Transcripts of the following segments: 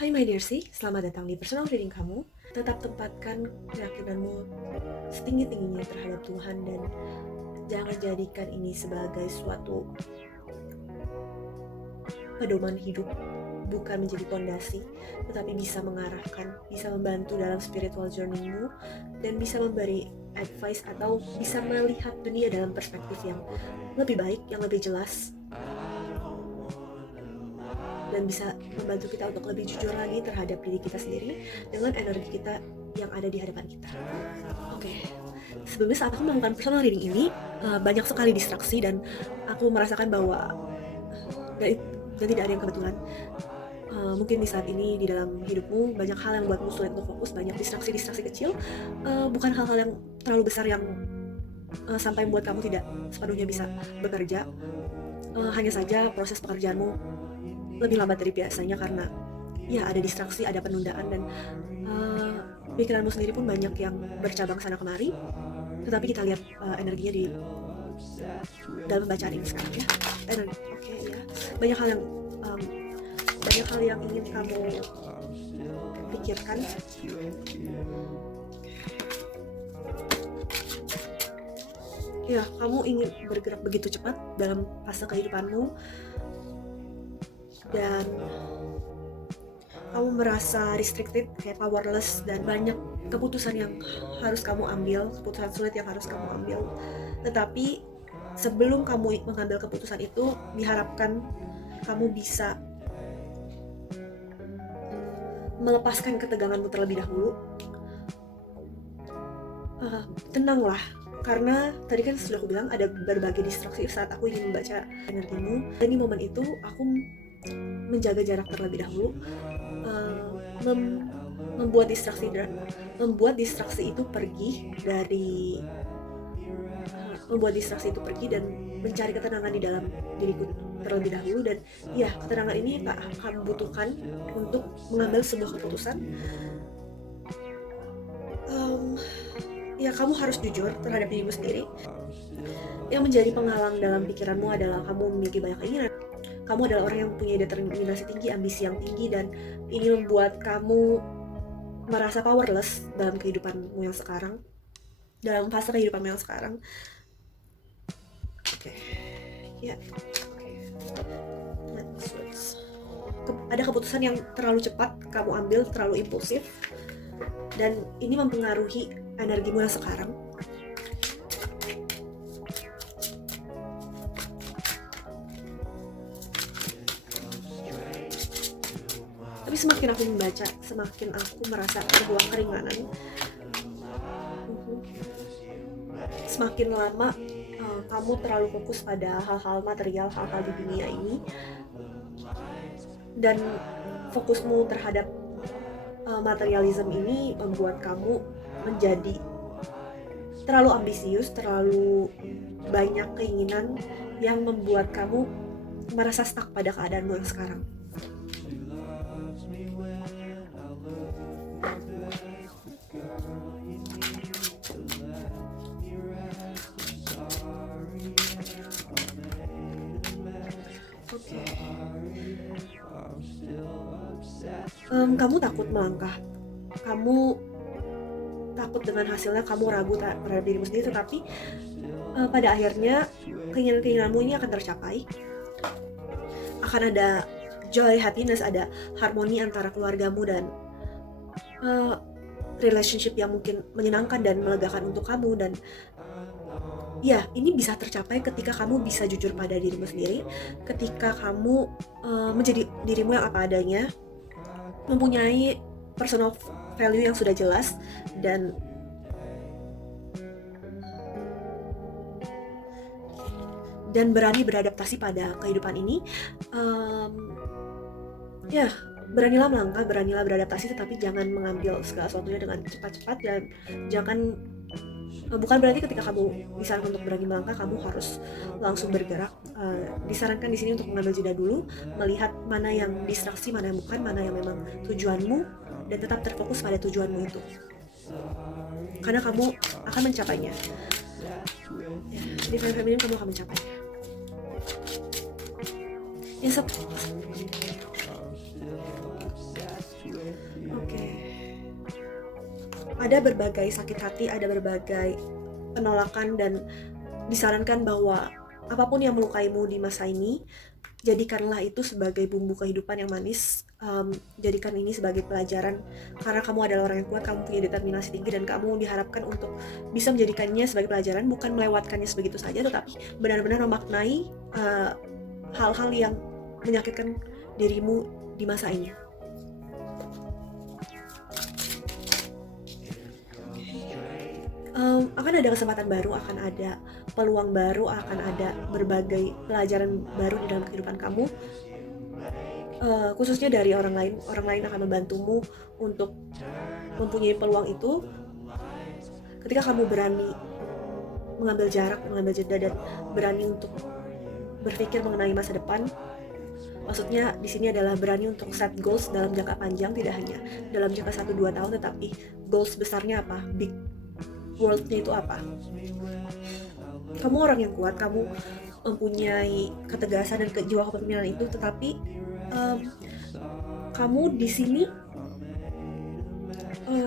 Hai my dear C, selamat datang di personal reading kamu. Tetap tempatkan keyakinanmu setinggi-tingginya terhadap Tuhan dan jangan jadikan ini sebagai suatu pedoman hidup, bukan menjadi pondasi, tetapi bisa mengarahkan, bisa membantu dalam spiritual journey-mu dan bisa memberi advice atau bisa melihat dunia dalam perspektif yang lebih baik, yang lebih jelas, dan bisa membantu kita untuk lebih jujur lagi terhadap diri kita sendiri dengan energi kita yang ada di hadapan kita. Oke. Sebelumnya saat aku melakukan personal reading ini, banyak sekali distraksi dan aku merasakan bahwa dan tidak ada yang kebetulan. Mungkin di saat ini di dalam hidupmu banyak hal yang membuatmu sulit untuk fokus, banyak distraksi-distraksi kecil, bukan hal-hal yang terlalu besar yang sampai membuat kamu tidak sepenuhnya bisa bekerja. Hanya saja proses pekerjaanmu lebih lambat dari biasanya karena ya ada distraksi, ada penundaan, dan pikiranmu sendiri pun banyak yang bercabang sana kemari. Tetapi kita lihat energinya di dalam bacaan ini sekarang ya. Oke, ya. Banyak hal yang ingin kamu pikirkan. Ya, kamu ingin bergerak begitu cepat dalam fase kehidupanmu dan kamu merasa restricted, kayak powerless, dan banyak keputusan yang harus kamu ambil, keputusan sulit yang harus kamu ambil. Tetapi sebelum kamu mengambil keputusan itu, diharapkan kamu bisa melepaskan keteganganmu terlebih dahulu. Tenanglah, karena tadi kan sudah aku bilang ada berbagai distraksi saat aku ingin membaca energimu. Dan di momen itu aku menjaga jarak terlebih dahulu, membuat distraksi itu pergi dan mencari ketenangan di dalam diriku terlebih dahulu. Dan ya, ketenangan ini akan butuhkan untuk mengambil sebuah keputusan. Ya, kamu harus jujur terhadap dirimu sendiri. Yang menjadi penghalang dalam pikiranmu adalah kamu memiliki banyak keinginan. Kamu adalah orang yang punya determinasi tinggi, ambisi yang tinggi, dan ini membuat kamu merasa powerless dalam kehidupanmu yang sekarang, dalam fase kehidupanmu yang sekarang. Oke. Ya. Ada keputusan yang terlalu cepat kamu ambil, terlalu impulsif, dan ini mempengaruhi energimu yang sekarang. Tapi semakin aku membaca, semakin aku merasa sebuah keringanan. Semakin lama kamu terlalu fokus pada hal-hal material, hal-hal di dunia ini, dan fokusmu terhadap materialism ini membuat kamu menjadi terlalu ambisius, terlalu banyak keinginan yang membuat kamu merasa stuck pada keadaanmu yang sekarang. Kamu takut melangkah, kamu takut dengan hasilnya, kamu ragu terhadap dirimu sendiri, tetapi pada akhirnya keinginan-keinginanmu ini akan tercapai. Akan ada joy, happiness, ada harmoni antara keluargamu dan relationship yang mungkin menyenangkan dan melegakan untuk kamu. Dan ya, ini bisa tercapai ketika kamu bisa jujur pada dirimu sendiri, ketika kamu menjadi dirimu yang apa adanya, mempunyai personal value yang sudah jelas, dan berani beradaptasi pada kehidupan ini. Ya, beranilah melangkah, beranilah beradaptasi, tetapi jangan mengambil segala sesuatunya dengan cepat-cepat, dan jangan bukan berarti ketika kamu disarankan untuk berani melangkah kamu harus langsung bergerak. Disarankan di sini untuk mengambil jeda dulu, melihat mana yang distraksi, mana yang bukan, mana yang memang tujuanmu, dan tetap terfokus pada tujuanmu itu, karena kamu akan mencapainya. Ya, di Feminine kamu akan mencapainya. ada berbagai sakit hati, ada berbagai penolakan, dan disarankan bahwa apapun yang melukaimu di masa ini, jadikanlah itu sebagai bumbu kehidupan yang manis. Jadikan ini sebagai pelajaran, karena kamu adalah orang yang kuat, kamu punya determinasi tinggi, dan kamu diharapkan untuk bisa menjadikannya sebagai pelajaran, bukan melewatkannya sebegitu saja, tetapi benar-benar memaknai hal-hal yang menyakitkan dirimu di masa ini. Akan ada kesempatan baru, akan ada peluang baru, akan ada berbagai pelajaran baru di dalam kehidupan kamu, khususnya dari orang lain. Orang lain akan membantumu untuk mempunyai peluang itu ketika kamu berani mengambil jarak, mengambil jeda, dan berani untuk berpikir mengenai masa depan. Maksudnya di sini adalah berani untuk set goals dalam jangka panjang, tidak hanya dalam jangka 1-2 tahun, tetapi goals besarnya apa, big world-nya itu apa. Kamu orang yang kuat, kamu mempunyai ketegasan dan jiwa kepemimpinan itu, tetapi kamu di sini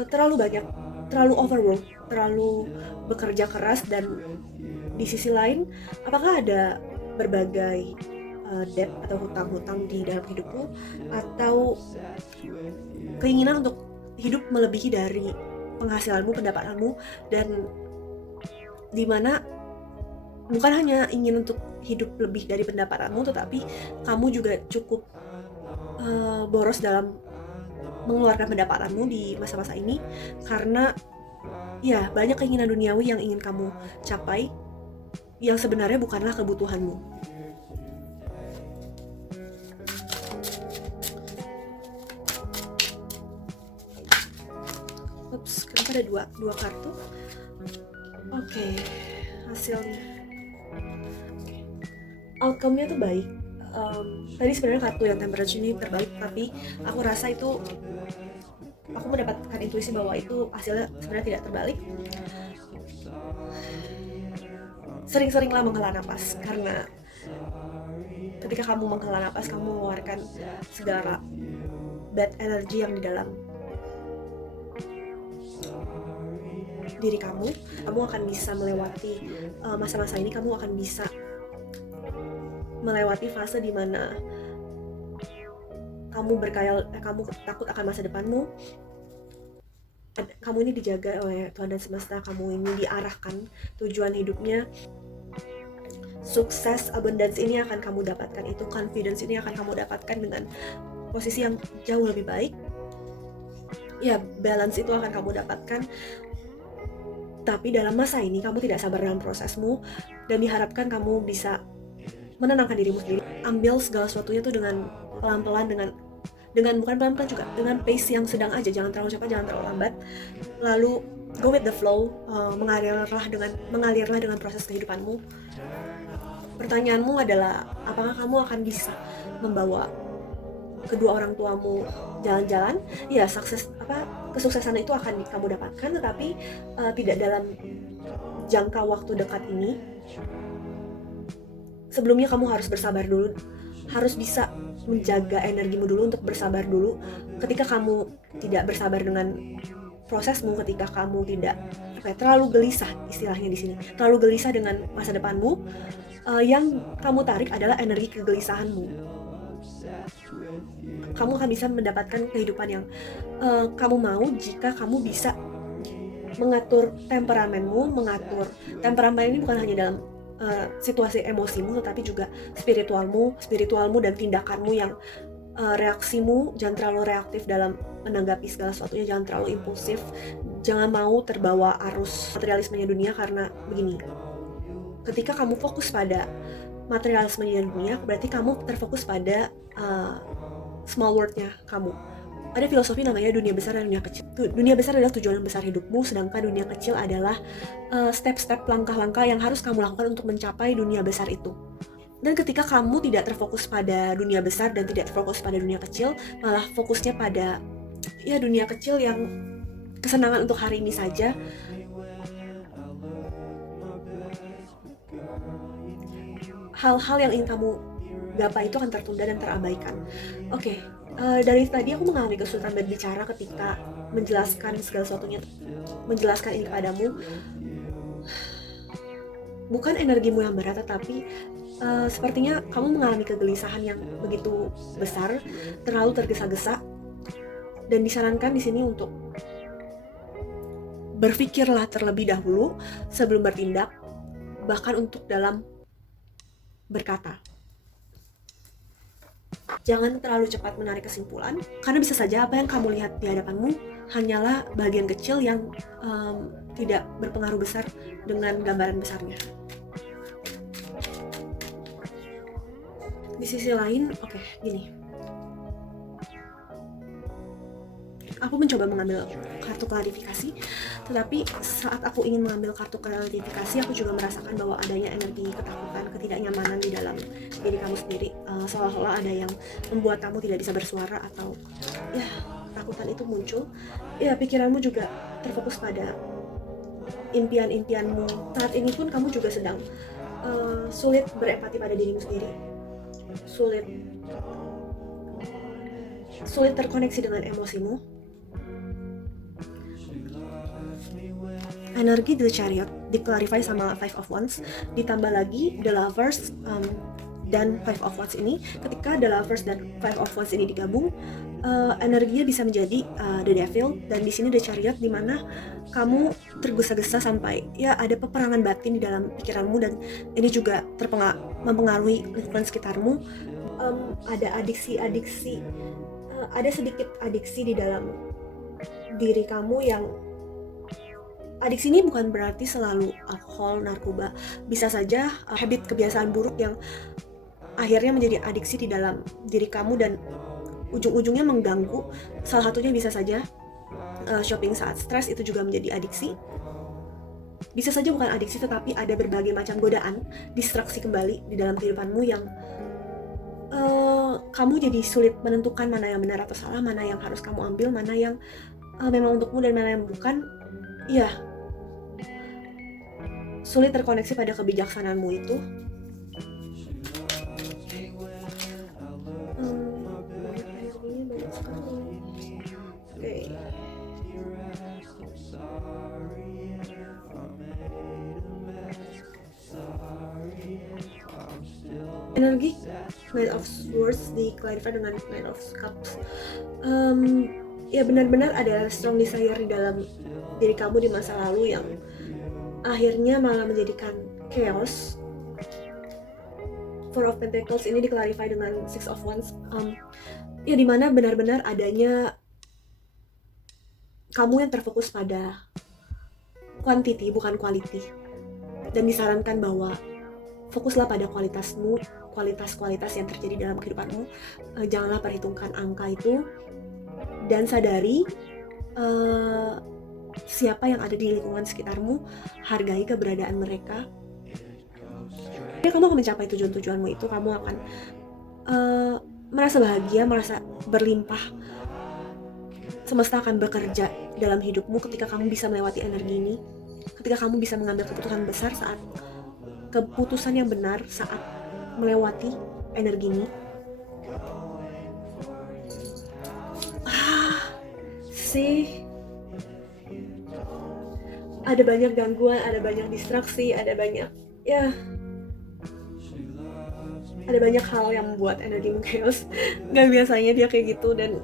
terlalu banyak, terlalu overwork, terlalu bekerja keras. Dan di sisi lain, apakah ada berbagai debt atau hutang-hutang di dalam hidupmu, atau keinginan untuk hidup melebihi dari penghasilanmu, pendapatanmu, dan dimana bukan hanya ingin untuk hidup lebih dari pendapatanmu, tetapi kamu juga cukup boros dalam mengeluarkan pendapatanmu di masa-masa ini, karena ya banyak keinginan duniawi yang ingin kamu capai yang sebenarnya bukanlah kebutuhanmu. Kenapa ada dua kartu? Oke, hasilnya. Outcome-nya tuh baik. Tadi sebenarnya kartu yang Temperance ini terbaik, tapi aku rasa itu, aku mendapatkan intuisi bahwa itu hasilnya sebenarnya tidak terbalik. Sering-seringlah menghela napas, karena ketika kamu menghela napas, kamu mengeluarkan segala bad energy yang di dalam diri kamu akan bisa melewati masa-masa ini. Kamu akan bisa melewati fase dimana kamu kamu takut akan masa depanmu. Kamu ini dijaga oleh Tuhan dan semesta, kamu ini diarahkan tujuan hidupnya. Sukses, abundance ini akan kamu dapatkan, itu confidence ini akan kamu dapatkan dengan posisi yang jauh lebih baik. Ya, balance itu akan kamu dapatkan. Tapi dalam masa ini kamu tidak sabar dalam prosesmu, dan diharapkan kamu bisa menenangkan dirimu sendiri. Ambil segala sesuatunya tuh dengan pelan-pelan, dengan bukan pelan-pelan juga, dengan pace yang sedang aja, jangan terlalu cepat, jangan terlalu lambat. Lalu go with the flow, mengalirlah dengan proses kehidupanmu. Pertanyaanmu adalah, apakah kamu akan bisa membawa kedua orang tuamu jalan-jalan? Ya, kesuksesan itu akan kamu dapatkan, tetapi tidak dalam jangka waktu dekat ini. Sebelumnya kamu harus bersabar dulu, harus bisa menjaga energimu dulu untuk bersabar dulu. Ketika kamu tidak bersabar dengan prosesmu, ketika kamu tidak terlalu gelisah, istilahnya di sini, terlalu gelisah dengan masa depanmu, yang kamu tarik adalah energi kegelisahanmu. Kamu akan bisa mendapatkan kehidupan yang kamu mau jika kamu bisa mengatur temperamenmu. Temperamen ini bukan hanya dalam situasi emosimu, tetapi juga spiritualmu dan tindakanmu, yang reaksimu jangan terlalu reaktif dalam menanggapi segala sesuatunya, jangan terlalu impulsif, jangan mau terbawa arus materialismenya dunia. Karena begini, ketika kamu fokus pada materialismenya dunia, berarti kamu terfokus pada small world-nya kamu. Ada filosofi namanya dunia besar dan dunia kecil. Dunia besar adalah tujuan besar hidupmu, sedangkan dunia kecil adalah step-step, langkah-langkah yang harus kamu lakukan untuk mencapai dunia besar itu. Dan ketika kamu tidak terfokus pada dunia besar dan tidak terfokus pada dunia kecil, malah fokusnya pada dunia kecil yang kesenangan untuk hari ini saja, hal-hal yang ingin kamu gapai itu akan tertunda dan terabaikan. Oke, Dari tadi aku mengalami kesulitan berbicara ketika menjelaskan segala sesuatunya, menjelaskan ini padamu. Bukan energimu yang berat, tetapi sepertinya kamu mengalami kegelisahan yang begitu besar, terlalu tergesa-gesa, dan disarankan di sini untuk berpikirlah terlebih dahulu sebelum bertindak, bahkan untuk dalam berkata. Jangan terlalu cepat menarik kesimpulan, karena bisa saja apa yang kamu lihat di hadapanmu hanyalah bagian kecil yang tidak berpengaruh besar dengan gambaran besarnya. Di sisi lain, gini. Aku mencoba mengambil kartu klarifikasi, tetapi saat aku ingin mengambil kartu klarifikasi, aku juga merasakan bahwa adanya energi ketakutan, ketidaknyamanan di dalam diri kamu sendiri, seolah-olah ada yang membuat kamu tidak bisa bersuara, atau ya, ketakutan itu muncul. Ya, pikiranmu juga terfokus pada impian-impianmu. Saat ini pun kamu juga sedang sulit berempati pada dirimu sendiri, sulit terkoneksi dengan emosimu. Energi The Chariot di-clarify sama Five of Wands, ditambah lagi The Lovers dan Five of Wands ini. Ketika The Lovers dan Five of Wands ini digabung, energinya bisa menjadi The Devil, dan di sini The Chariot, di mana kamu tergesa-gesa sampai ya ada peperangan batin di dalam pikiranmu, dan ini juga mempengaruhi lingkungan sekitarmu. Ada adiksi-adiksi, ada sedikit adiksi di dalam diri kamu yang adiksi ini bukan berarti selalu alkohol, narkoba. Bisa saja habit kebiasaan buruk yang akhirnya menjadi adiksi di dalam diri kamu dan ujung-ujungnya mengganggu. Salah satunya bisa saja shopping saat stres, itu juga menjadi adiksi. Bisa saja bukan adiksi, tetapi ada berbagai macam godaan, distraksi kembali di dalam kehidupanmu yang kamu jadi sulit menentukan mana yang benar atau salah, mana yang harus kamu ambil, mana yang memang untukmu dan mana yang bukan. Ya, sulit terkoneksi pada kebijaksanaanmu itu. Energi Knight of Swords di-clarify dengan Knight of Cups. Ya, benar-benar ada strong desire di dalam diri kamu di masa lalu yang akhirnya malah menjadikan chaos. Four of Pentacles ini di-clarify dengan Six of Wands, ya dimana benar-benar adanya kamu yang terfokus pada quantity bukan quality, dan disarankan bahwa fokuslah pada kualitasmu, kualitas-kualitas yang terjadi dalam kehidupanmu. Janganlah perhitungkan angka itu, dan sadari siapa yang ada di lingkungan sekitarmu, hargai keberadaan mereka. Ya, kamu akan mencapai tujuan-tujuanmu itu, kamu akan merasa bahagia, merasa berlimpah. Semesta akan bekerja dalam hidupmu ketika kamu bisa melewati energi ini, ketika kamu bisa mengambil keputusan besar keputusan yang benar saat melewati energi ini. Ada banyak gangguan, ada banyak distraksi, ada banyak hal yang membuat energimu chaos. Gak biasanya dia kayak gitu, dan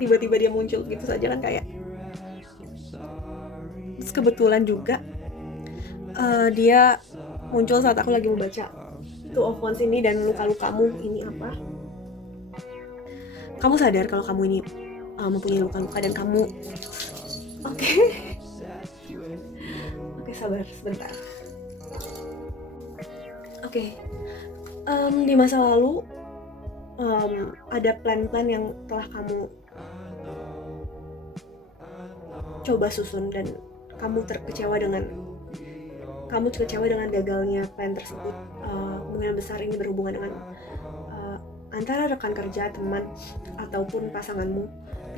tiba-tiba dia muncul gitu saja kan, kayak. Terus kebetulan juga dia muncul saat aku lagi membaca Two of Wands ini, dan luka-lukamu ini apa? Kamu sadar kalau kamu ini mempunyai luka-luka, dan kamu Oke, sabar sebentar. Di masa lalu ada plan-plan yang telah kamu coba susun, dan kamu kecewa dengan gagalnya plan tersebut. Kemungkinan besar ini berhubungan dengan antara rekan kerja, teman, ataupun pasanganmu,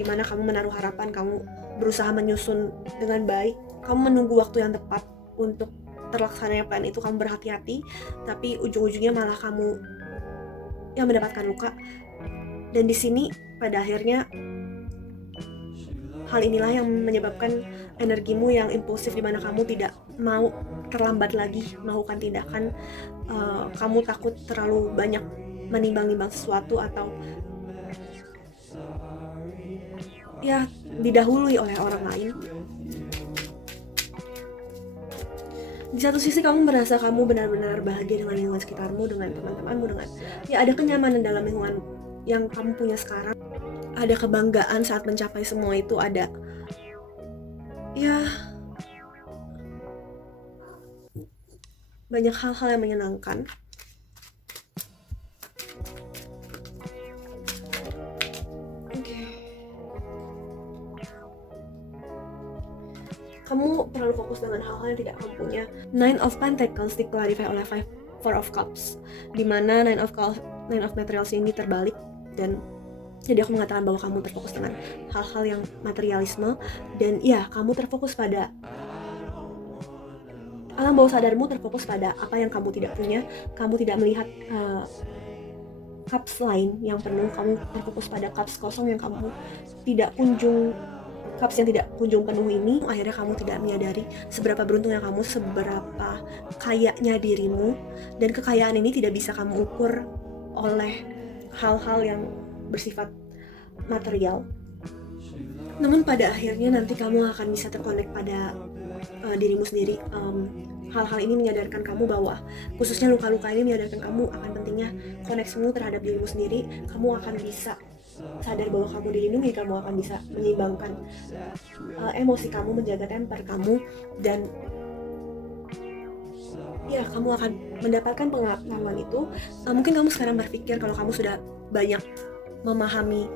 di mana kamu menaruh harapan, kamu berusaha menyusun dengan baik, kamu menunggu waktu yang tepat untuk terlaksananya plan itu, kamu berhati-hati, tapi ujung-ujungnya malah kamu yang mendapatkan luka. Dan di sini pada akhirnya hal inilah yang menyebabkan energimu yang impulsif, di mana kamu tidak mau terlambat lagi melakukan tindakan. Kamu takut terlalu banyak menimbang-nimbang sesuatu atau ya didahului oleh orang lain. Di satu sisi kamu merasa kamu benar-benar bahagia dengan lingkungan sekitarmu, dengan teman-temanmu, dengan ya ada kenyamanan dalam lingkungan yang kamu punya sekarang. Ada kebanggaan saat mencapai semua itu, ada ya banyak hal-hal yang menyenangkan. Kamu terlalu fokus dengan hal-hal yang tidak kamu punya. Nine of Pentacles di-clarify oleh Four of Cups, dimana Nine of Materials ini terbalik, dan jadi aku mengatakan bahwa kamu terfokus dengan hal-hal yang materialisme, dan ya kamu terfokus pada alam bawah sadarmu, terfokus pada apa yang kamu tidak punya. Kamu tidak melihat cups lain yang penuh, kamu terfokus pada cups kosong yang kamu tidak kunjung, cups yang tidak kunjung penuh ini. Akhirnya kamu tidak menyadari seberapa beruntungnya kamu, seberapa kayanya dirimu, dan kekayaan ini tidak bisa kamu ukur oleh hal-hal yang bersifat material. Namun pada akhirnya nanti kamu akan bisa terkonek pada dirimu sendiri. Hal-hal ini menyadarkan kamu bahwa, khususnya luka-luka ini menyadarkan kamu akan pentingnya koneksimu terhadap dirimu sendiri. Kamu akan bisa sadar bahwa kamu dilindungi, kamu akan bisa menyeimbangkan emosi kamu, menjaga temper kamu, dan ya kamu akan mendapatkan pengalaman itu. Mungkin kamu sekarang berpikir kalau kamu sudah banyak memahami,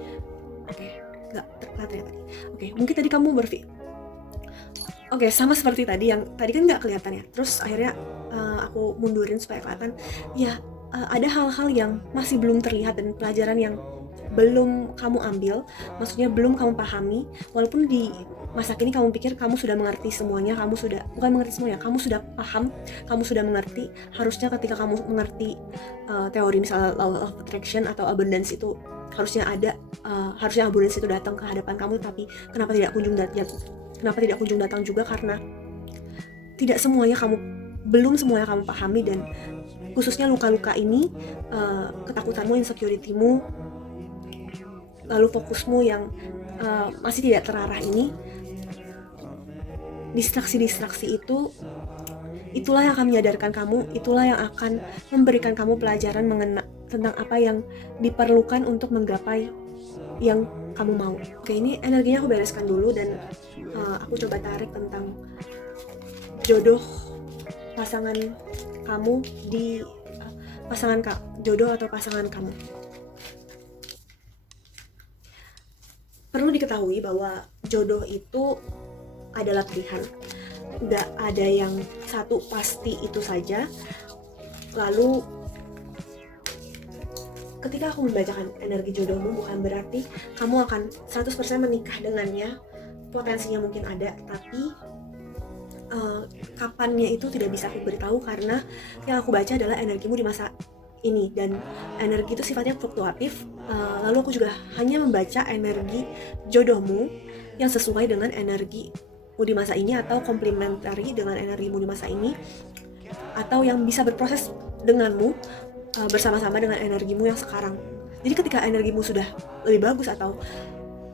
nggak terlihat tadi. Mungkin tadi kamu berpikir, sama seperti tadi, yang tadi kan nggak kelihatan ya, terus akhirnya aku mundurin supaya kelihatan. Ya, ada hal-hal yang masih belum terlihat dan pelajaran yang belum kamu ambil, maksudnya belum kamu pahami. Walaupun di masa kini kamu pikir kamu sudah mengerti semuanya, bukan mengerti semuanya, kamu sudah paham, kamu sudah mengerti. Harusnya ketika kamu mengerti teori misalnya law of attraction atau abundance itu harusnya abundance itu datang ke hadapan kamu, tapi kenapa tidak kunjung datang juga? Karena belum semuanya kamu pahami, dan khususnya luka-luka ini, ketakutanmu, insecurity-mu, lalu fokusmu yang masih tidak terarah ini, distraksi-distraksi itulah yang akan menyadarkan kamu, itulah yang akan memberikan kamu pelajaran tentang apa yang diperlukan untuk menggapai yang kamu mau. Ini energinya aku bereskan dulu, dan aku coba tarik tentang jodoh pasangan kamu di jodoh atau pasangan kamu. Perlu diketahui bahwa jodoh itu adalah pilihan. Nggak ada yang satu pasti itu saja. Lalu ketika aku membacakan energi jodohmu, bukan berarti kamu akan 100% menikah dengannya. Potensinya mungkin ada, tapi kapannya itu tidak bisa aku beritahu, karena yang aku baca adalah energimu di masa ini, dan energi itu sifatnya fluktuatif. Lalu aku juga hanya membaca energi jodohmu yang sesuai dengan energimu di masa ini, atau komplementari dengan energimu di masa ini, atau yang bisa berproses denganmu bersama-sama dengan energimu yang sekarang. Jadi ketika energimu sudah lebih bagus, atau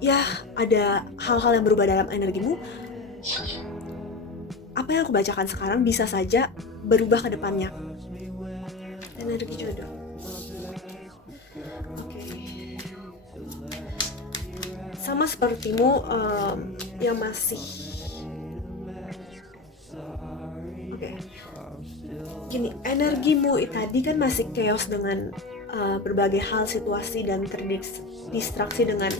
ya ada hal-hal yang berubah dalam energimu, apa yang aku bacakan sekarang bisa saja berubah ke depannya. Energi jodoh. Sama sepertimu yang masih gini, energimu tadi kan masih chaos dengan berbagai hal, situasi, dan terdistraksi dengan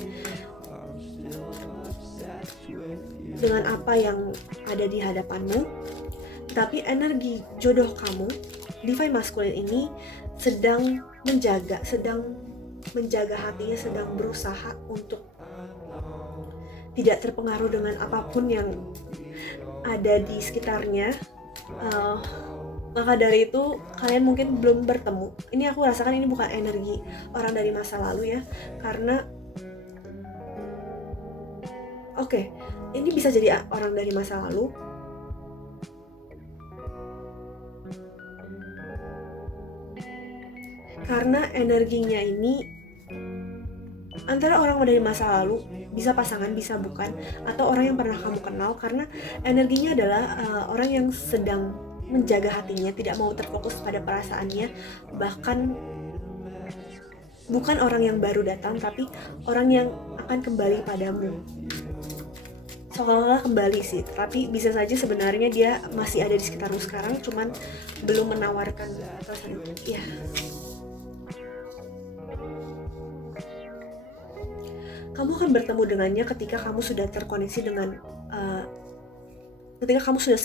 apa yang ada di hadapanmu. Tapi energi jodoh kamu, Divine Masculine ini sedang menjaga hatinya, sedang berusaha untuk tidak terpengaruh dengan apapun yang ada di sekitarnya. Maka dari itu kalian mungkin belum bertemu. Ini aku rasakan ini bukan energi orang dari masa lalu ya, karena oke, ini bisa jadi orang dari masa lalu. Karena energinya ini antara orang dari masa lalu, bisa pasangan, bisa bukan, atau orang yang pernah kamu kenal, karena energinya adalah orang yang sedang menjaga hatinya, tidak mau terfokus pada perasaannya, bahkan bukan orang yang baru datang, tapi orang yang akan kembali padamu. Seolah-olah kembali sih, tapi bisa saja sebenarnya dia masih ada di sekitarmu sekarang, cuman belum menawarkan perasaan itu. Ya. Kamu akan bertemu dengannya ketika kamu sudah terkoneksi dengan ketika kamu sudah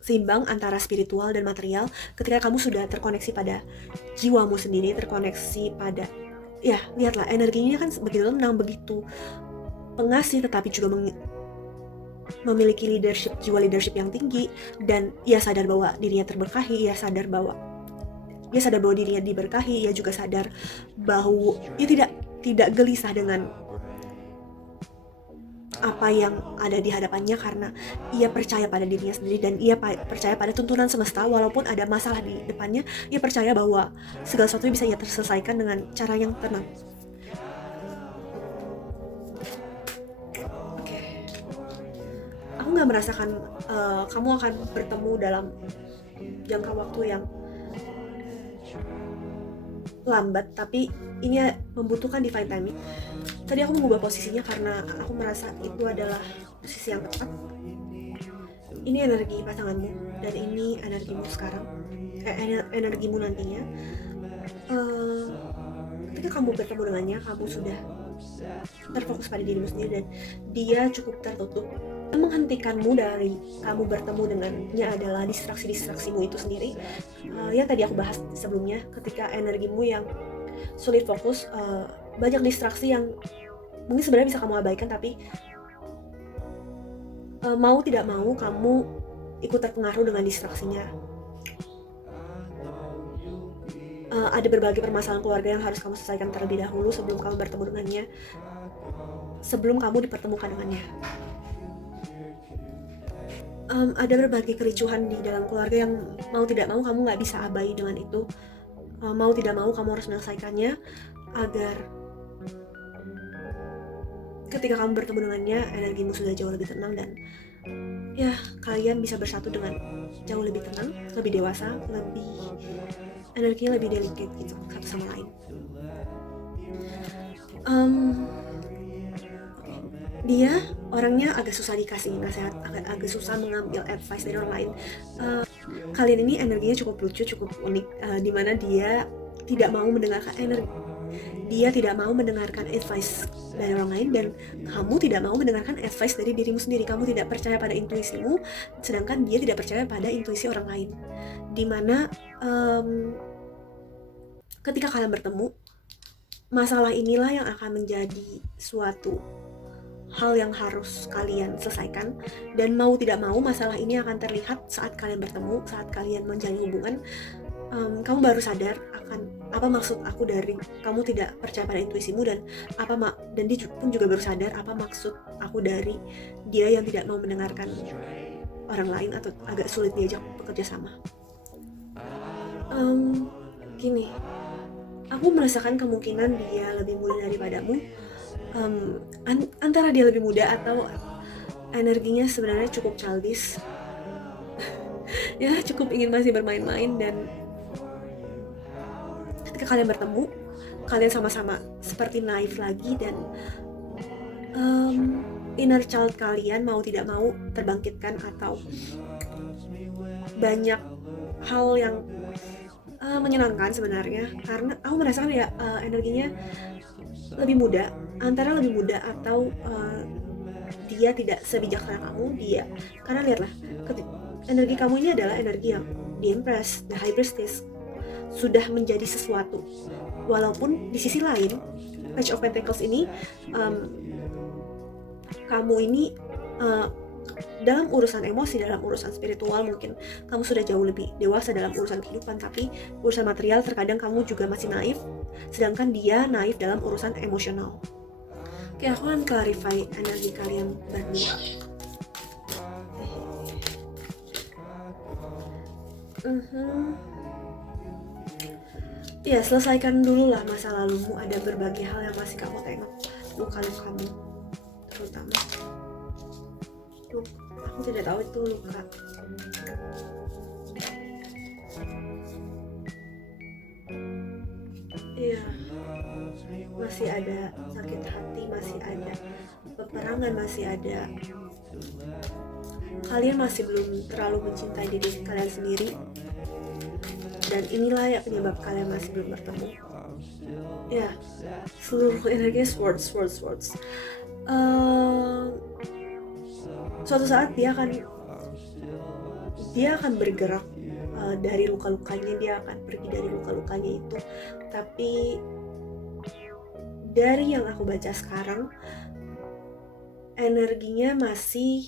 seimbang antara spiritual dan material, ketika kamu sudah terkoneksi pada jiwamu sendiri, terkoneksi pada, ya lihatlah energinya kan begitu tenang, begitu pengasih, tetapi juga memiliki jiwa leadership yang tinggi, dan ia sadar bahwa dirinya terberkahi, ia sadar bahwa dirinya diberkahi, ia juga sadar bahwa ia tidak gelisah dengan apa yang ada di hadapannya, karena ia percaya pada dirinya sendiri dan ia percaya pada tuntunan semesta. Walaupun ada masalah di depannya, ia percaya bahwa segala sesuatu bisa ia terselesaikan dengan cara yang tenang. Oke. Aku gak merasakan kamu akan bertemu dalam jangka waktu yang lambat, tapi ini membutuhkan divine timing. Tadi aku mengubah posisinya karena aku merasa itu adalah posisi yang tepat. Ini energi pasanganmu dan ini energimu sekarang, energimu nantinya. Ketika kamu bertemu dengannya, kamu sudah terfokus pada dirimu sendiri dan dia cukup tertutup. Menghentikanmu dari kamu bertemu dengannya adalah distraksimu itu sendiri. Yang tadi aku bahas sebelumnya, ketika energimu yang sulit fokus, banyak distraksi yang mungkin sebenarnya bisa kamu abaikan, tapi mau tidak mau kamu ikut terpengaruh dengan distraksinya. Ada berbagai permasalahan keluarga yang harus kamu selesaikan terlebih dahulu sebelum kamu bertemu dengannya, sebelum kamu dipertemukan dengannya. Ada berbagai kericuhan di dalam keluarga yang mau tidak mau kamu nggak bisa abai dengan itu. Mau tidak mau kamu harus menyelesaikannya agar ketika kamu bertemu dengannya, energimu sudah jauh lebih tenang dan ya kalian bisa bersatu dengan jauh lebih tenang, lebih dewasa, energinya lebih delicate gitu satu sama lain. Dia orangnya agak susah dikasih nasihat, agak susah mengambil advice dari orang lain. Kalian ini energinya cukup lucu, cukup unik, dimana dia tidak mau mendengarkan advice dari orang lain, dan kamu tidak mau mendengarkan advice dari dirimu sendiri. Kamu tidak percaya pada intuisimu, sedangkan dia tidak percaya pada intuisi orang lain. Dimana ketika kalian bertemu, masalah inilah yang akan menjadi suatu hal yang harus kalian selesaikan, dan mau tidak mau masalah ini akan terlihat saat kalian bertemu, saat kalian menjalin hubungan. Kamu baru sadar akan apa maksud aku dari kamu tidak percaya pada intuisimu, dan dia pun juga baru sadar apa maksud aku dari dia yang tidak mau mendengarkan orang lain atau agak sulit diajak bekerja sama. Gini, aku merasakan kemungkinan dia lebih muda daripadamu. Antara dia lebih muda atau energinya sebenarnya cukup childish ya, cukup ingin masih bermain-main, dan ketika kalian bertemu, kalian sama-sama seperti naif lagi, dan inner child kalian mau tidak mau terbangkitkan, atau banyak hal yang menyenangkan sebenarnya, karena aku merasakan ya energinya lebih muda, antara lebih muda atau dia tidak sebijaksana kamu, karena lihatlah, energi kamu ini adalah energi yang the Empress, the High Priestess, sudah menjadi sesuatu. Walaupun di sisi lain, Page of Pentacles ini, kamu ini dalam urusan emosi, dalam urusan spiritual mungkin kamu sudah jauh lebih dewasa dalam urusan kehidupan, tapi urusan material terkadang kamu juga masih naif, sedangkan dia naif dalam urusan emosional. Oke, aku akan clarify energi kalian berdua. Ya, selesaikan dulu lah masa lalumu. Ada berbagai hal yang masih kamu tengok, luka-lukamu terutama. Aku tidak tahu itu luka. Iya, masih ada sakit hati, masih ada peperangan, masih ada. Kalian masih belum terlalu mencintai diri kalian sendiri, dan inilah ya penyebab kalian masih belum bertemu. Ya, seluruh energi swords. Suatu saat dia akan bergerak dari luka-lukanya, dia akan pergi dari luka-lukanya itu. Tapi dari yang aku baca sekarang, energinya masih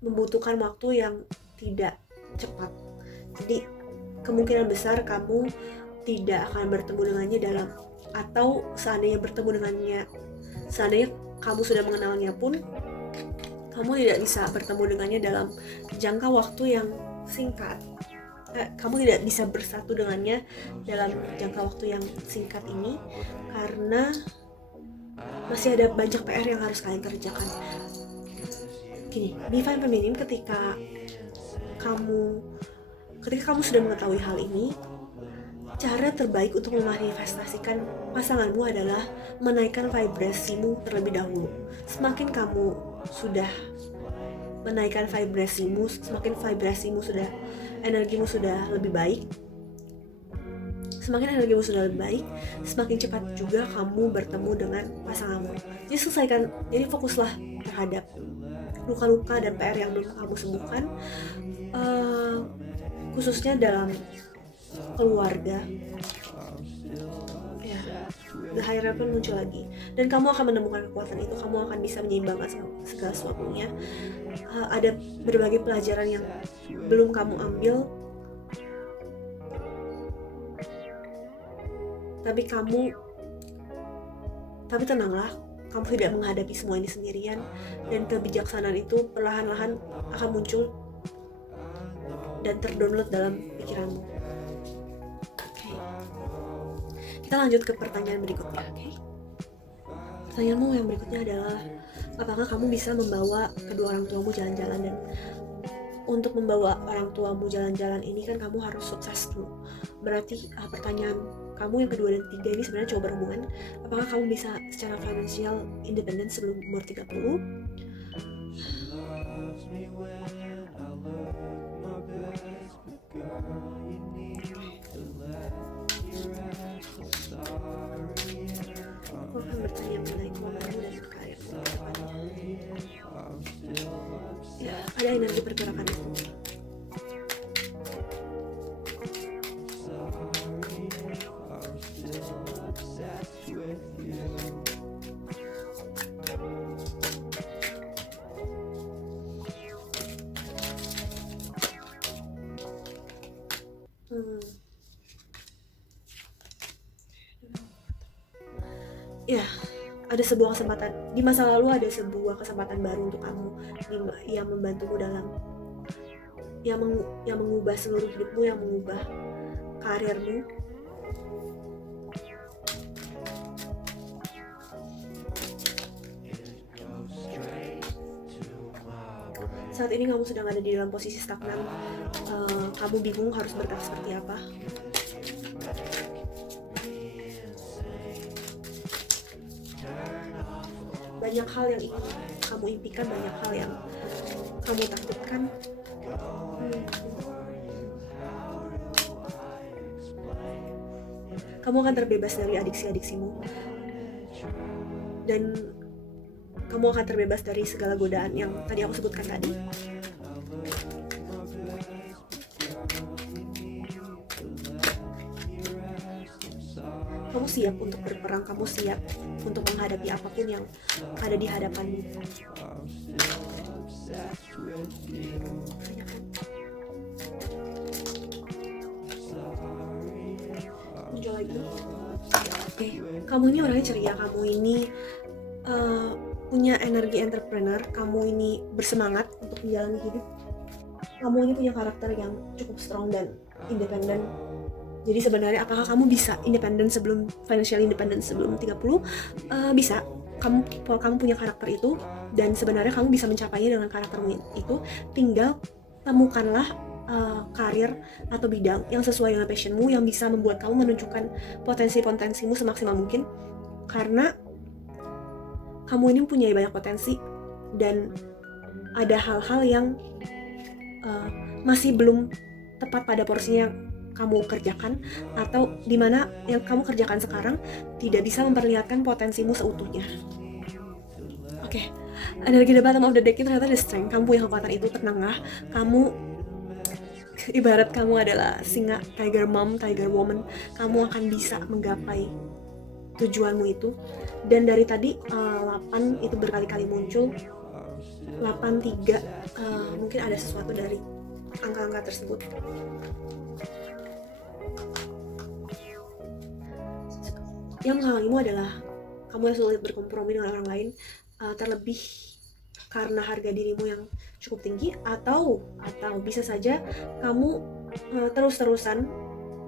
membutuhkan waktu yang tidak cepat. Jadi kemungkinan besar kamu tidak akan bertemu dengannya atau seandainya bertemu dengannya, seandainya kamu sudah mengenalnya pun, kamu tidak bisa bertemu dengannya dalam jangka waktu yang singkat. Kamu tidak bisa bersatu dengannya dalam jangka waktu yang singkat ini, karena masih ada banyak PR yang harus kalian kerjakan. Gini, Divine Feminine, ketika kamu sudah mengetahui hal ini, cara terbaik untuk memanifestasikan pasanganmu adalah menaikkan vibrasimu terlebih dahulu. Semakin kamu sudah menaikkan vibrasimu, semakin vibrasimu sudah, energimu sudah lebih baik, semakin energimu sudah lebih baik, semakin cepat juga kamu bertemu dengan pasanganmu. Jadi fokuslah terhadap luka-luka dan PR yang belum kamu sembuhkan, khususnya dalam keluarga. Ya, the higher pun muncul lagi, dan kamu akan menemukan kekuatan itu. Kamu akan bisa menyeimbangkan segala sesuatunya. Ada berbagai pelajaran yang belum kamu ambil, tapi tenanglah, kamu tidak menghadapi semua ini sendirian, dan kebijaksanaan itu perlahan-lahan akan muncul dan terdownload dalam pikiranmu. Kita lanjut ke pertanyaan berikutnya. Pertanyaanmu yang berikutnya adalah, apakah kamu bisa membawa kedua orang tuamu jalan-jalan? Dan untuk membawa orang tuamu jalan-jalan ini kan kamu harus sukses dulu. Berarti pertanyaan kamu yang kedua dan tiga ini sebenarnya coba berhubungan. Apakah kamu bisa secara financial independen sebelum umur 30? Aku akan bertanya mengenai keuanganmu dan karirmu ke depannya. Ya, ada energi pergerakan itu. Ya, ada sebuah kesempatan di masa lalu, ada sebuah kesempatan baru untuk kamu yang membantumu dalam yang mengubah seluruh hidupmu, yang mengubah karirmu. Saat ini kamu sedang ada di dalam posisi stagnan. Kamu bingung harus bergerak seperti apa. Banyak hal yang ingin kamu impikan, banyak hal yang kamu takutkan. Kamu akan terbebas dari adiksi-adiksimu, dan kamu akan terbebas dari segala godaan yang tadi aku sebutkan tadi. Kamu siap untuk berperang, kamu siap untuk menghadapi apapun yang ada di hadapanmu. Muncul lagi. Oke, kamu ini orangnya ceria, kamu ini punya energi entrepreneur, kamu ini bersemangat untuk menjalani hidup, kamu ini punya karakter yang cukup strong dan independen. Jadi sebenarnya apakah kamu bisa independen sebelum financial independence sebelum 30? Bisa. Kamu punya karakter itu, dan sebenarnya kamu bisa mencapainya dengan karaktermu itu. Tinggal temukanlah karir atau bidang yang sesuai dengan passionmu, yang bisa membuat kamu menunjukkan potensi-potensimu semaksimal mungkin. Karena kamu ini punya banyak potensi, dan ada hal-hal yang masih belum tepat pada porsinya yang kamu kerjakan, atau dimana yang kamu kerjakan sekarang tidak bisa memperlihatkan potensimu seutuhnya. Oke, energi the bottom of the deck itu ternyata the strength. Kamu punya kekuatan itu, tenanglah. Kamu ibarat kamu adalah singa, tiger mom, tiger woman. Kamu akan bisa menggapai tujuanmu itu. Dan dari tadi 8 itu berkali-kali muncul. 8, 3, mungkin ada sesuatu dari angka-angka tersebut. Yang menghalangimu adalah kamu yang sulit berkompromi dengan orang lain, terlebih karena harga dirimu yang cukup tinggi, atau bisa saja kamu terus-terusan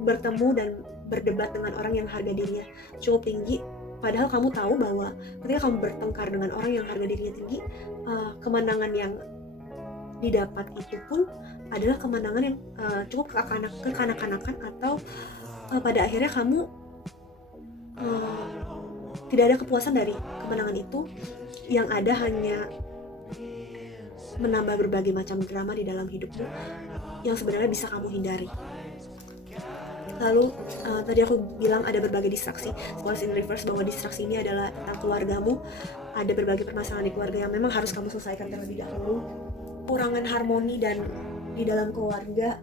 bertemu dan berdebat dengan orang yang harga dirinya cukup tinggi, padahal kamu tahu bahwa ketika kamu bertengkar dengan orang yang harga dirinya tinggi, kemenangan yang didapat itu pun adalah kemenangan yang cukup kekanak-kanakan, atau pada akhirnya kamu tidak ada kepuasan dari kemenangan itu. Yang ada hanya menambah berbagai macam drama di dalam hidupmu yang sebenarnya bisa kamu hindari. Lalu tadi aku bilang ada berbagai distraksi, Swords in Reverse, bahwa distraksi ini adalah tentang keluargamu. Ada berbagai permasalahan di keluarga yang memang harus kamu selesaikan terlebih dahulu. Kurangan harmoni dan di dalam keluarga,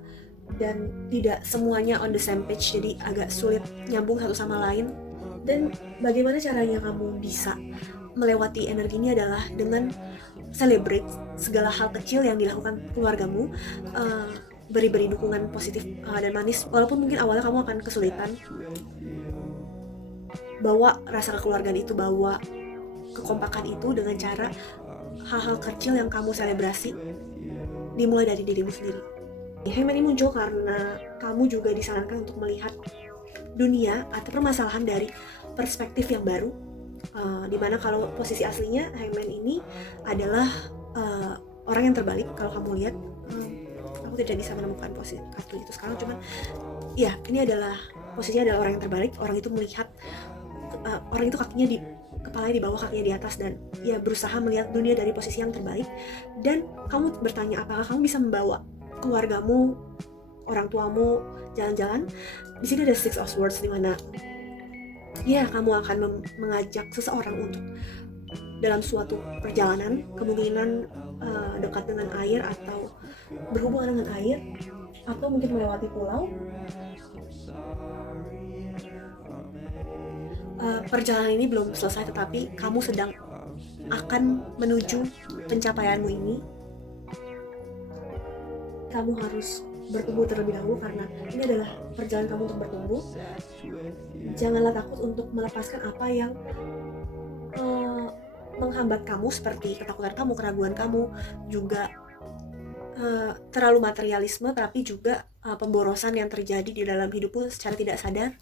dan tidak semuanya on the same page, jadi agak sulit nyambung satu sama lain. Dan bagaimana caranya kamu bisa melewati energi ini adalah dengan celebrate segala hal kecil yang dilakukan keluargamu, beri dukungan positif dan manis, walaupun mungkin awalnya kamu akan kesulitan. Bawa rasa kekeluargaan itu, bawa kekompakan itu dengan cara hal-hal kecil yang kamu selebrasi, dimulai dari dirimu sendiri. Hangman ini muncul karena kamu juga disarankan untuk melihat dunia atau permasalahan dari perspektif yang baru, dimana kalau posisi aslinya Hangman ini adalah orang yang terbalik. Kalau kamu lihat, aku tidak bisa menemukan posisi kartu itu sekarang, cuman ya ini adalah posisinya adalah orang yang terbalik. Orang itu melihat, orang itu kepalanya di bawah, kakinya di atas, dan ya berusaha melihat dunia dari posisi yang terbaik. Dan kamu bertanya, apakah kamu bisa membawa keluargamu, orang tuamu jalan-jalan? Di sini ada Six of Swords, di mana ya kamu akan mengajak seseorang untuk dalam suatu perjalanan, kemungkinan dekat dengan air atau berhubungan dengan air, atau mungkin melewati pulau. Perjalanan ini belum selesai, tetapi kamu sedang akan menuju pencapaianmu ini. Kamu harus bertumbuh terlebih dahulu, karena ini adalah perjalanan kamu untuk bertumbuh. Janganlah takut untuk melepaskan apa yang menghambat kamu, seperti ketakutan kamu, keraguan kamu, juga terlalu materialisme, tapi juga pemborosan yang terjadi di dalam hidupmu secara tidak sadar.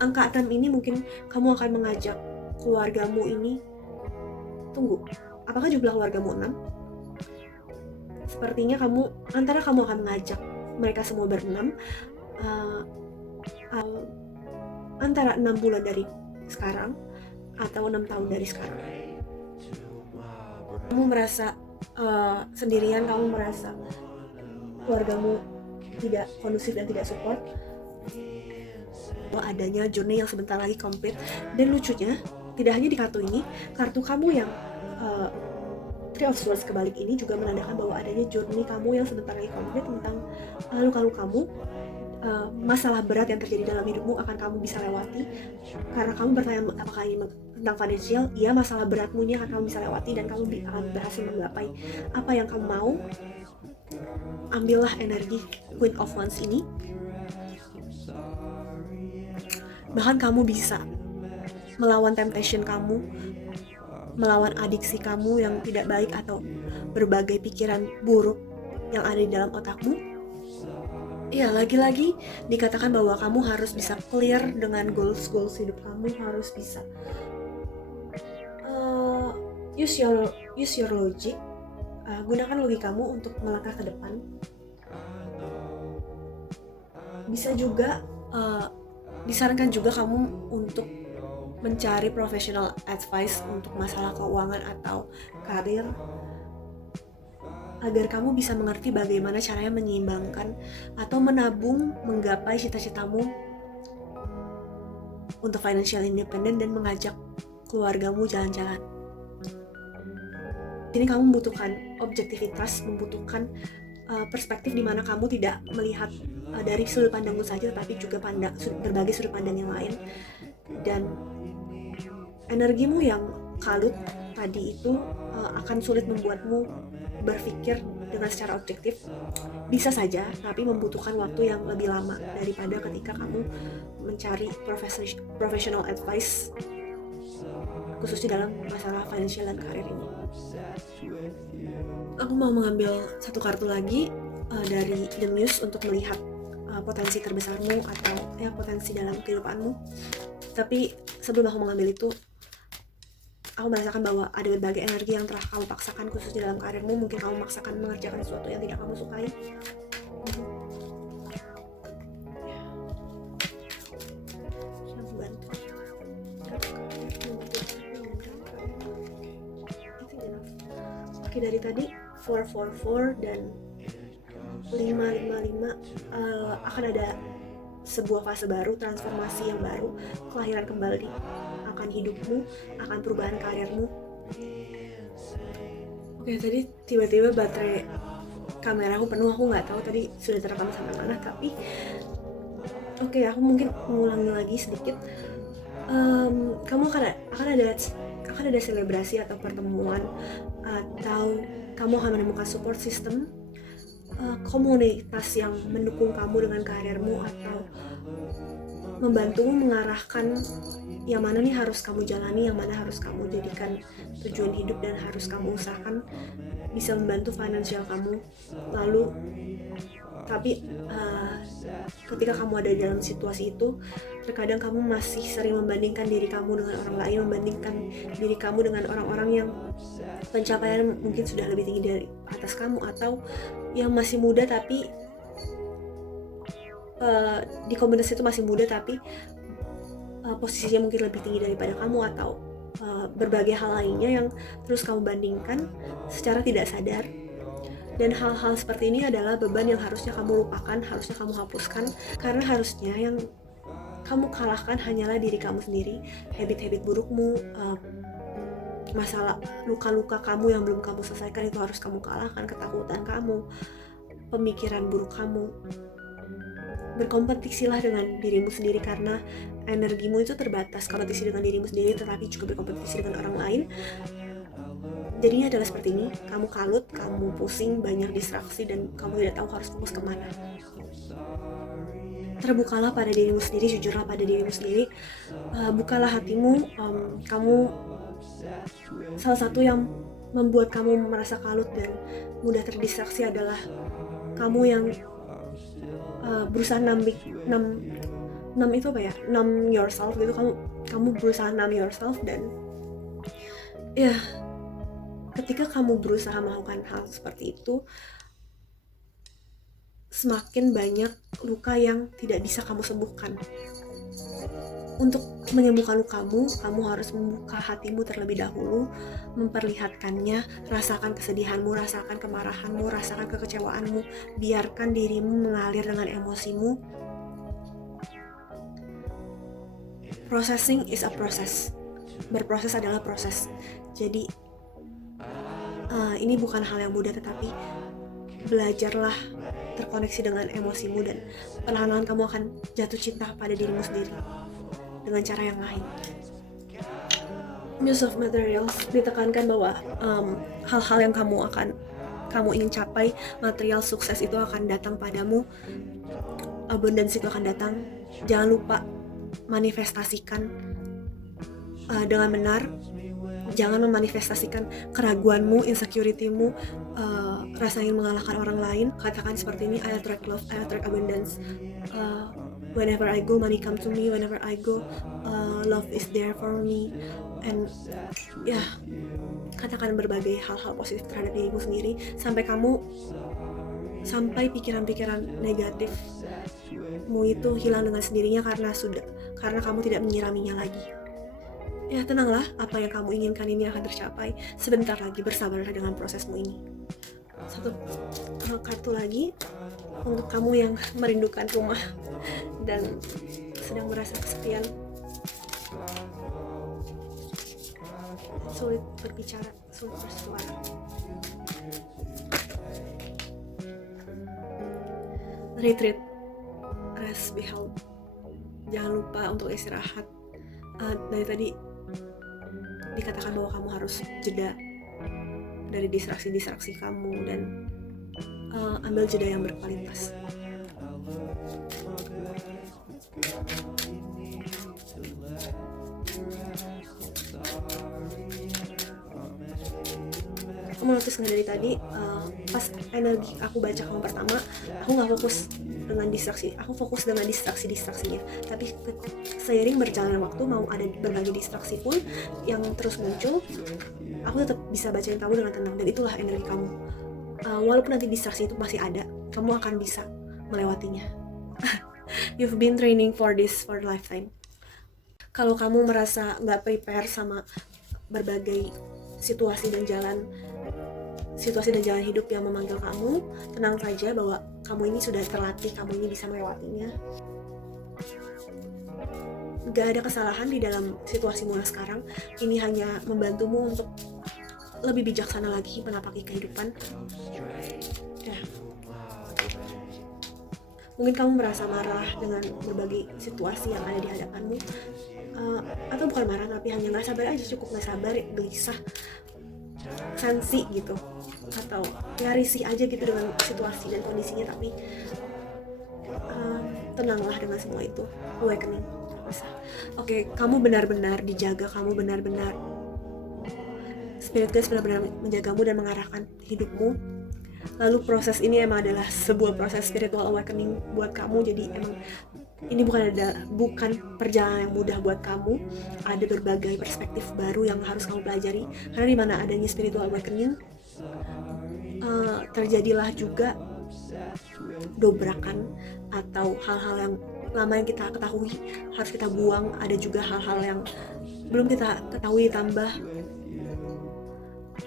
Angka 6 ini mungkin kamu akan mengajak keluargamu ini. Tunggu, apakah jumlah keluargamu 6? Sepertinya antara kamu akan mengajak mereka semua berenam, antara 6 bulan dari sekarang atau 6 tahun dari sekarang. Kamu merasa sendirian, kamu merasa keluargamu tidak kondusif dan tidak support. Adanya journey yang sebentar lagi komplit. Dan lucunya, tidak hanya di kartu ini, kartu kamu yang Three of Swords kebalik ini juga menandakan bahwa adanya journey kamu yang sebentar lagi komplit tentang luka-lukamu, masalah berat yang terjadi dalam hidupmu akan kamu bisa lewati. Karena kamu bertanya apakah ini tentang financial, iya, masalah beratmu ini akan kamu bisa lewati dan kamu akan berhasil menggapai apa yang kamu mau. Ambillah energi Queen of Wands ini, bahkan kamu bisa melawan temptation kamu, melawan adiksi kamu yang tidak baik atau berbagai pikiran buruk yang ada di dalam otakmu. Ya, lagi-lagi dikatakan bahwa kamu harus bisa clear dengan goals hidup kamu, harus bisa use your logic, gunakan logikamu untuk melangkah ke depan. Bisa juga disarankan juga kamu untuk mencari professional advice untuk masalah keuangan atau karir, agar kamu bisa mengerti bagaimana caranya menyeimbangkan atau menabung menggapai cita-citamu untuk financial independent dan mengajak keluargamu jalan-jalan. Ini kamu membutuhkan objektivitas, membutuhkan perspektif di mana kamu tidak melihat dari sudut pandangmu saja, tetapi juga berbagai sudut pandang yang lain. Dan energimu yang kalut tadi itu akan sulit membuatmu berpikir dengan secara objektif. Bisa saja, tapi membutuhkan waktu yang lebih lama daripada ketika kamu mencari professional advice, khususnya dalam masalah financial dan karir ini. Aku mau mengambil satu kartu lagi dari The Muse untuk melihat potensi terbesarmu atau potensi dalam kehidupanmu. Tapi sebelum aku mengambil itu, aku merasakan bahwa ada berbagai energi yang telah kamu paksakan khususnya dalam karirmu. Mungkin kamu memaksakan mengerjakan sesuatu yang tidak kamu sukai. Oke, dari tadi 444 dan 555 akan ada sebuah fase baru, transformasi yang baru, kelahiran kembali akan hidupmu, akan perubahan karirmu. Oke, tadi tiba-tiba baterai kamera aku penuh, aku nggak tahu tadi sudah terekam sampai mana, tapi oke, aku mungkin mengulangi lagi sedikit. Kamu akan ada selebrasi atau pertemuan, atau kamu akan menemukan support system, komunitas yang mendukung kamu dengan karirmu atau membantumu mengarahkan yang mana nih harus kamu jalani, yang mana harus kamu jadikan tujuan hidup dan harus kamu usahakan bisa membantu finansial kamu. Lalu tapi ketika kamu ada dalam situasi itu, terkadang kamu masih sering membandingkan diri kamu dengan orang lain, membandingkan diri kamu dengan orang-orang yang pencapaian mungkin sudah lebih tinggi dari atas kamu, atau yang masih muda tapi di komunitas itu masih muda tapi posisinya mungkin lebih tinggi daripada kamu, atau berbagai hal lainnya yang terus kamu bandingkan secara tidak sadar. Dan hal-hal seperti ini adalah beban yang harusnya kamu lupakan, harusnya kamu hapuskan, karena harusnya yang kamu kalahkan hanyalah diri kamu sendiri, habit-habit burukmu, masalah luka-luka kamu yang belum kamu selesaikan itu harus kamu kalahkan, ketakutan kamu, pemikiran buruk kamu. Berkompetisilah dengan dirimu sendiri karena energimu itu terbatas. Kompetisi dengan dirimu sendiri tetapi juga berkompetisi dengan orang lain. Jadinya adalah seperti ini, kamu kalut, kamu pusing, banyak distraksi, dan kamu tidak tahu harus fokus kemana. Terbukalah pada dirimu sendiri, jujurlah pada dirimu sendiri, bukalah hatimu. Kamu salah satu yang membuat kamu merasa kalut dan mudah terdistraksi adalah kamu yang berusaha numb itu apa ya? Numb yourself gitu. Kamu berusaha numb yourself, dan ya ketika kamu berusaha melakukan hal seperti itu, semakin banyak luka yang tidak bisa kamu sembuhkan. Untuk menyembuhkan lukamu, kamu harus membuka hatimu terlebih dahulu, memperlihatkannya, rasakan kesedihanmu, rasakan kemarahanmu, rasakan kekecewaanmu, biarkan dirimu mengalir dengan emosimu. Processing is a process. Berproses adalah proses. Jadi ini bukan hal yang mudah, tetapi belajarlah terkoneksi dengan emosimu, dan perlahan-lahan kamu akan jatuh cinta pada dirimu sendiri dengan cara yang lain. Muse of Materials ditekankan bahwa hal-hal yang kamu ingin capai, material sukses itu akan datang padamu, abundance itu akan datang. Jangan lupa manifestasikan dengan benar. Jangan memanifestasikan keraguanmu, insecurity-mu, rasa ingin mengalahkan orang lain. Katakan seperti ini, I attract love, I attract abundance. Whenever I go, money come to me. Whenever I go, love is there for me. And katakan berbagai hal-hal positif terhadap dirimu sendiri sampai pikiran-pikiran negatifmu itu hilang dengan sendirinya karena kamu tidak menyiraminya lagi. Ya, tenanglah, apa yang kamu inginkan ini akan tercapai. Sebentar lagi, bersabarlah dengan prosesmu ini. Satu kartu lagi untuk kamu yang merindukan rumah dan sedang merasa kesepian, sulit berbicara, sulit bersuara. Retreat, rest, be held. Jangan lupa untuk istirahat. Dari tadi dikatakan bahwa kamu harus jeda dari distraksi kamu dan ambil jeda yang berkualitas. Kamu notice nggak dari tadi pas energi aku baca kamu pertama, aku nggak fokus dengan distraksi, aku fokus dengan distraksinya. Tapi seiring berjalannya waktu, mau ada berbagai distraksi pun yang terus muncul, aku tetap bisa bacain kamu dengan tenang, dan itulah energi kamu. Walaupun nanti distraksi itu masih ada, kamu akan bisa melewatinya. You've been training for this for a lifetime. Kalau kamu merasa nggak prepare sama berbagai situasi dan jalan hidup yang memanggil kamu, tenang saja bahwa kamu ini sudah terlatih, kamu ini bisa melewatinya. Gak ada kesalahan di dalam situasimu sekarang. Ini hanya membantumu untuk lebih bijaksana lagi menapaki kehidupan. Ya. Mungkin kamu merasa marah dengan berbagai situasi yang ada di hadapanmu, atau bukan marah, tapi hanya nggak sabar aja, cukup nggak sabar, gelisah, sensi gitu, atau ya risih aja gitu dengan situasi dan kondisinya. Tapi tenanglah dengan semua itu. Awakening bisa. Oke, kamu benar-benar dijaga, kamu benar-benar Spirit Guides benar-benar menjagamu dan mengarahkan hidupmu. Lalu proses ini emang adalah sebuah proses spiritual awakening buat kamu. Jadi emang ini bukan perjalanan yang mudah buat kamu. Ada berbagai perspektif baru yang harus kamu pelajari. Karena di mana adanya spiritual awakening, terjadilah juga dobrakan atau hal-hal yang lama yang kita ketahui harus kita buang. Ada juga hal-hal yang belum kita ketahui ditambah.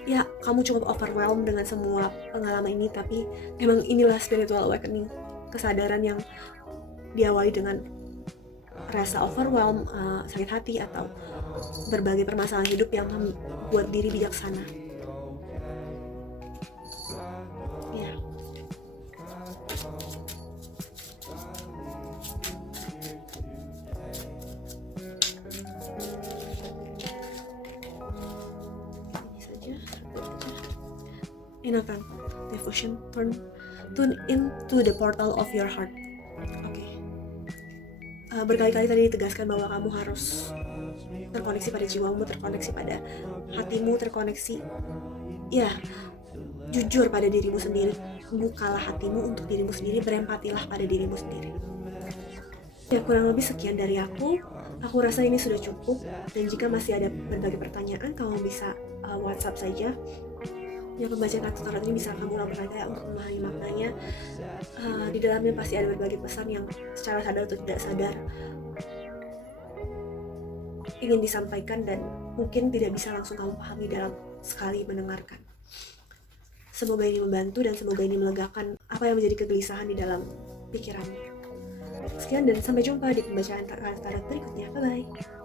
Ya, kamu cukup overwhelmed dengan semua pengalaman ini, tapi emang inilah spiritual awakening. Kesadaran yang diawali dengan rasa overwhelmed, sakit hati, atau berbagai permasalahan hidup yang membuat diri bijaksana. Ya. Inatan, devotion, tune into the portal of your heart. Oke. Berkali-kali tadi ditegaskan bahwa kamu harus terkoneksi pada jiwamu, terkoneksi pada hatimu, terkoneksi, ya, jujur pada dirimu sendiri. Bukalah hatimu untuk dirimu sendiri, berempatilah pada dirimu sendiri. Ya, kurang lebih sekian dari aku. Aku rasa ini sudah cukup, dan jika masih ada berbagai pertanyaan, kamu bisa WhatsApp saja. Yang pembacaan kartu tarot ini bisa kamu ulang berkali-kali untuk memahami maknanya. Di dalamnya pasti ada berbagai pesan yang secara sadar atau tidak sadar ingin disampaikan, dan mungkin tidak bisa langsung kamu pahami dalam sekali mendengarkan. Semoga ini membantu dan semoga ini melegakan apa yang menjadi kegelisahan di dalam pikiranmu. Sekian dan sampai jumpa di pembacaan kartu tarot berikutnya. Bye-bye.